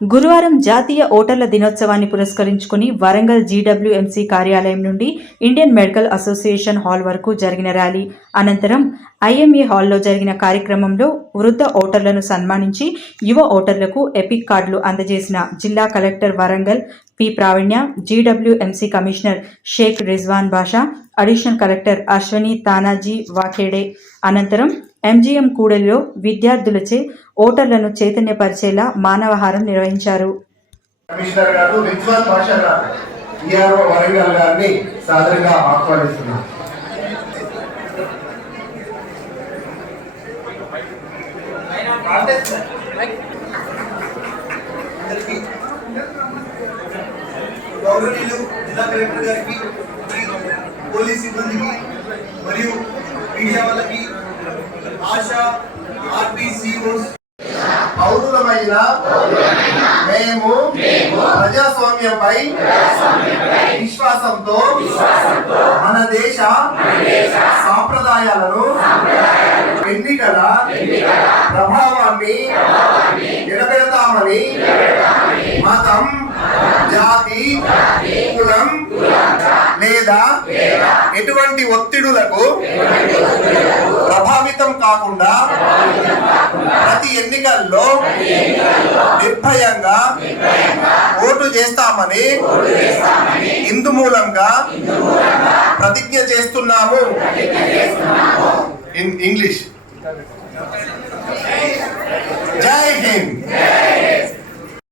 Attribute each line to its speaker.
Speaker 1: గురువారం జాతీయ ఓటర్ల దినోత్సవాన్ని పురస్కరించుకుని వరంగల్ జీడబ్ల్యూఎంసీ కార్యాలయం నుండి ఇండియన్ మెడికల్ అసోసియేషన్ హాల్ వరకు జరిగిన ర్యాలీ. అనంతరం ఐఎంఏ హాల్లో జరిగిన కార్యక్రమంలో వృద్ధ ఓటర్లను సన్మానించి యువ ఓటర్లకు ఎపిక్ కార్డులు అందజేసిన జిల్లా collector Warangal P Pravinya GWMC commissioner Shaik Rizwan Basha additional collector Ashwini Tanaji Wakhade అనంతరం ఎంజీఎం కూడలిలో విద్యార్థులచే ఓటర్లను చైతన్యపరిచేలా మానవహారం నిర్వహించారు.
Speaker 2: కమిషనర్ గారు రిజ్వాన్ బాషా గారు ఈఆర్ఓ వరంగల్ గారిని సాదరంగా ఆహ్వానిస్తున్నాం.
Speaker 3: గౌరవనీయులు జిల్లా కలెక్టర్ గారికి పోలీస్ సిబ్బందికి మరియు మీడియా వాళ్ళకి ఆశా ఆర్టీసీఓస్
Speaker 2: పౌరులమైన మేము ప్రజాస్వామ్యంపై విశ్వాసంతో మన దేశ సాంప్రదాయాలను ఎన్నికల ప్రభావాన్ని నిలబెడతామని మతం లేదా? ఎటువంటి ఒత్తిడులకు ప్రభావితం కాకుండా ప్రతి ఎన్నికల్లో నిర్భయంగా ఓటు చేస్తామని ఇందు మూలంగా ప్రతిజ్ఞ చేస్తున్నాము. In English.